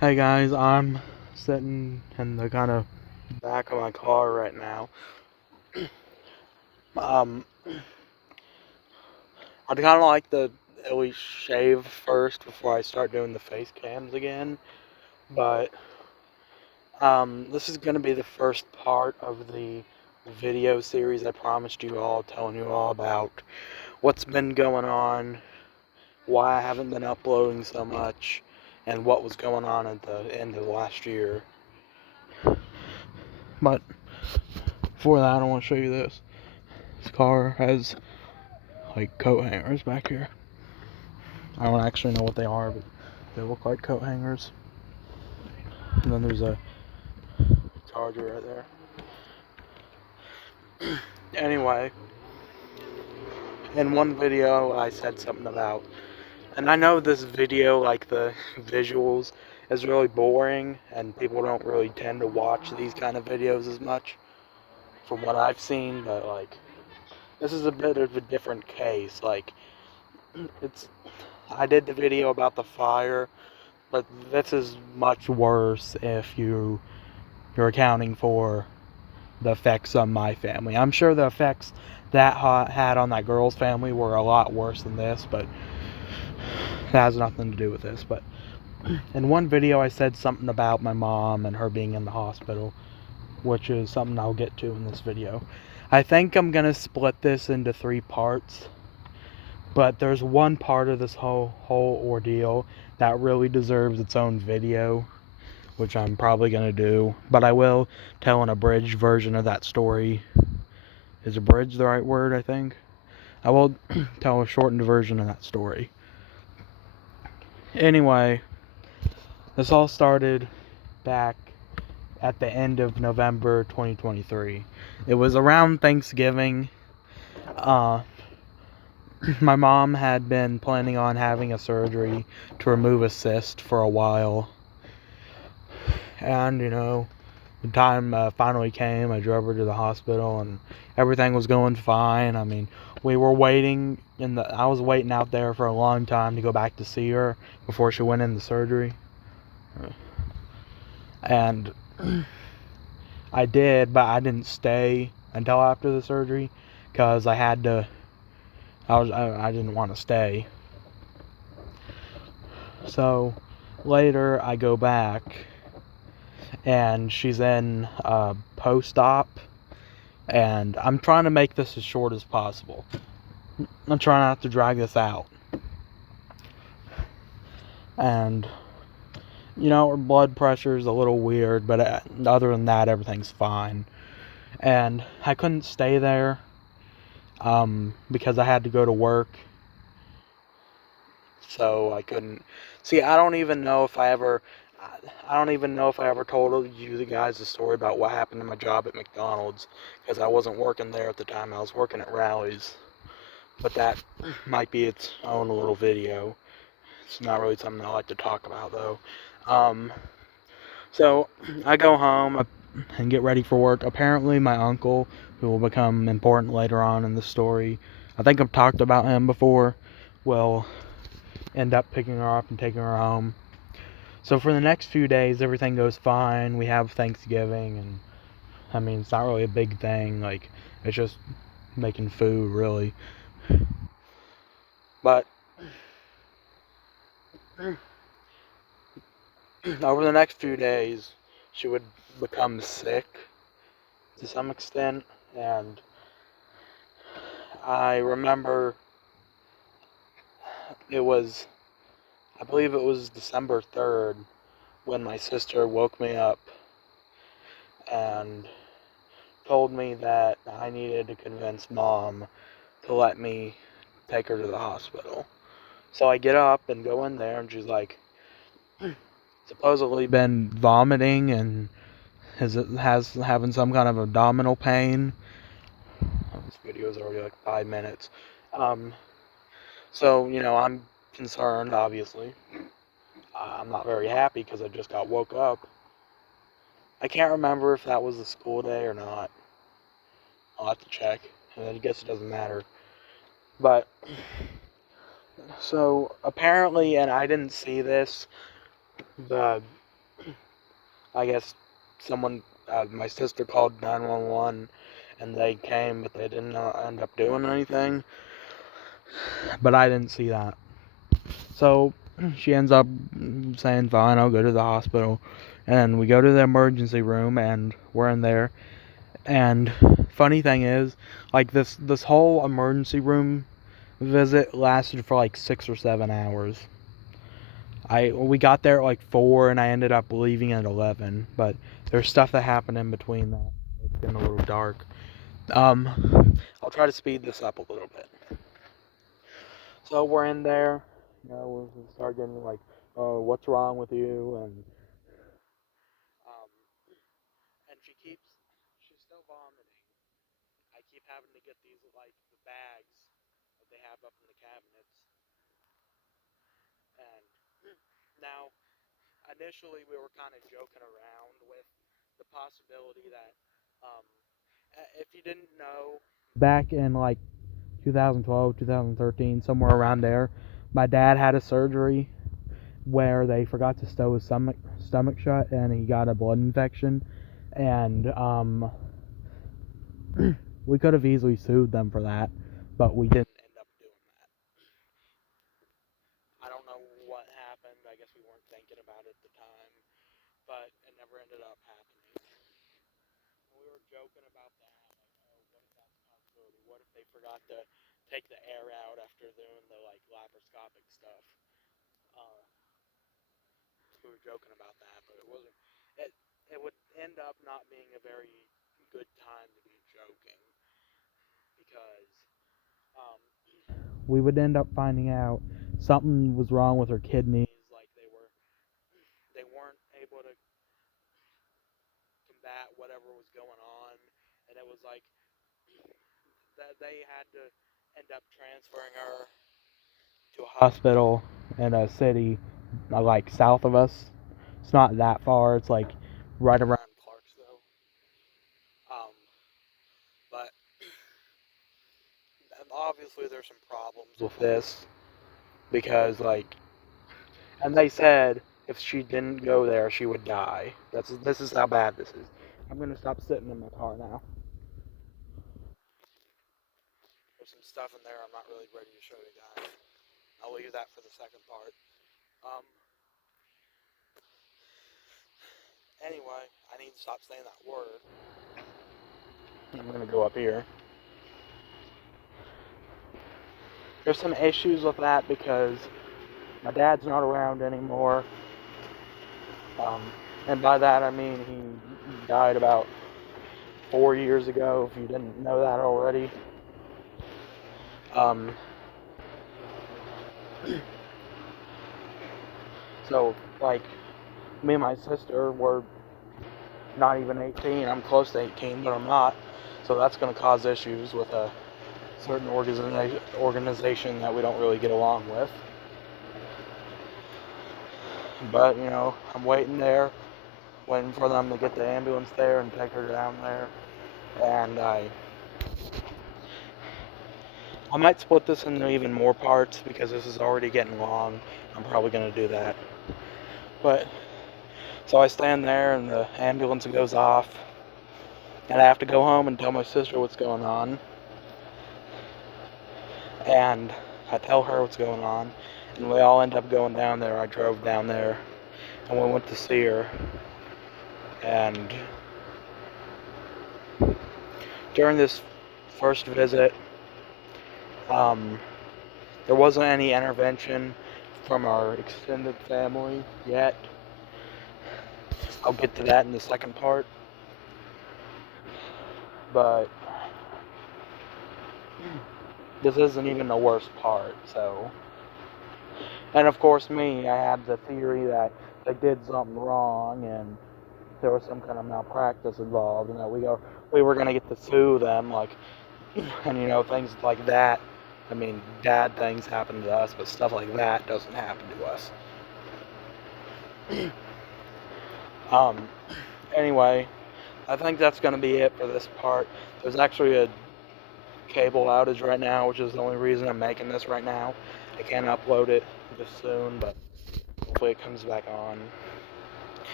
Hey guys, I'm sitting in the kind of back of my car right now. Um, I'd kind of like to at least shave first before I start doing the face cams again. But this is gonna be the first part of the video series I promised you all, telling you all about what's been going on, why I haven't been uploading so much, and what was going on at the end of last year. But before that, I want to show you this. This car has like coat hangers back here. I don't actually know what they are, but they look like coat hangers. And then there's a charger right there. Anyway, in one video I said something about, and I know this video, like the visuals, is really boring, and people don't really tend to watch these kind of videos as much, from what I've seen, but like, this is a bit of a different case. Like, I did the video about the fire, but this is much worse if you're accounting for the effects on my family. I'm sure the effects that had on that girl's family were a lot worse than this, but that has nothing to do with this. But in one video I said something about my mom and her being in the hospital, which is something I'll get to in this video. I think I'm gonna split this into 3 parts, but there's one part of this whole ordeal that really deserves its own video, which I'm probably going to do, but I will tell an abridged version of that story. Is abridged the right word, I think? I will tell a shortened version of that story. Anyway, this all started back at the end of November 2023. It was around Thanksgiving. My mom had been planning on having a surgery to remove a cyst for a while. And, the time finally came, I drove her to the hospital and everything was going fine. I mean, we were waiting I was waiting out there for a long time to go back to see her before she went into surgery. And I did, but I didn't stay until after the surgery because I had to, I didn't want to stay. So later I go back and she's in post-op, and I'm trying to make this as short as possible. I'm trying not to drag this out. And, her blood pressure is a little weird, but other than that, everything's fine. And I couldn't stay there because I had to go to work, so I couldn't. See, I don't even know if I ever told you the guys the story about what happened to my job at McDonald's, because I wasn't working there at the time. I was working at Rally's. But that might be its own little video. It's not really something I like to talk about, though. So I go home and get ready for work. Apparently my uncle, who will become important later on in the story, I think I've talked about him before, will end up picking her up and taking her home. So for the next few days, everything goes fine. We have Thanksgiving, and I mean, it's not really a big thing. Like, it's just making food, really. But over the next few days, she would become sick to some extent, and I remember I believe it was December 3rd, when my sister woke me up and told me that I needed to convince Mom to let me take her to the hospital. So I get up and go in there, and she's like, supposedly been vomiting and has having some kind of abdominal pain. This video is already like 5 minutes. So, I'm concerned, obviously. I'm not very happy because I just got woke up. I can't remember if that was a school day or not. I'll have to check. And I guess it doesn't matter. But, so, apparently, and I didn't see this, the I guess someone, my sister called 911 and they came, but they didn't end up doing anything. But I didn't see that. So she ends up saying, fine, I'll go to the hospital. And we go to the emergency room and we're in there. And funny thing is, like this whole emergency room visit lasted for like 6 or 7 hours. We got there at like 4 and I ended up leaving at 11, but there's stuff that happened in between that. It's been a little dark. I'll try to speed this up a little bit. So we're in there, we start getting like, oh, what's wrong with you? Um, and she's still vomiting. I keep having to get these like the bags that they have up in the cabinets. And now, initially, we were kind of joking around with the possibility that, um, if you didn't know, back in like 2012, 2013, somewhere around there, my dad had a surgery where they forgot to sew his stomach shut, and he got a blood infection, and we could have easily sued them for that, but we didn't end up doing that. I don't know what happened. I guess we weren't thinking about it at the time, but it never ended up happening. We were joking about that, like, oh, what if that's a possibility? What if they forgot to take the air out after doing the like laparoscopic stuff? Uh, we were joking about that, but it wasn't. It it would end up not being a very good time to be joking because um, we would end up finding out something was wrong with her kidneys, like they weren't able to combat whatever was going on, and it was like that they had to end up transferring her to a hospital in a city like south of us. It's not that far. It's like right around Clarksville. Um, but obviously there's some problems with this because like, and they said if she didn't go there, she would die. This is how bad this is. I'm gonna stop sitting in my car now. There's some stuff in there I'm not really ready to show you guys. I'll leave that for the second part. Um, anyway, I need to stop saying that word. I'm gonna go up here. There's some issues with that because my dad's not around anymore. Um, and by that I mean he died about 4 years ago, if you didn't know that already. Um, so, like, me and my sister were not even 18. I'm close to 18, but I'm not. So that's going to cause issues with a certain organization that we don't really get along with. But, I'm waiting there, waiting for them to get the ambulance there and take her down there. And I might split this into even more parts because this is already getting long. I'm probably going to do that. But, so I stand there and the ambulance goes off. And I have to go home and tell my sister what's going on. And I tell her what's going on. And we all end up going down there. I drove down there. And we went to see her. And during this first visit, there wasn't any intervention from our extended family yet. I'll get to that in the second part. But this isn't even the worst part, so. And of course me, I had the theory that they did something wrong and there was some kind of malpractice involved and that we were gonna get to sue them, like, and things like that. I mean, bad things happen to us, but stuff like that doesn't happen to us. Um, anyway, I think that's going to be it for this part. There's actually a cable outage right now, which is the only reason I'm making this right now. I can't upload it this soon, but hopefully it comes back on.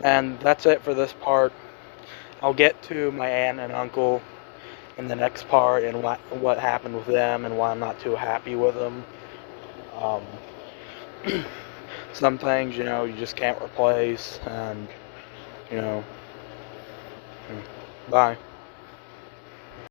And that's it for this part. I'll get to my aunt and uncle in the next part and what happened with them and why I'm not too happy with them. Um, some things, you just can't replace, and, you know, bye.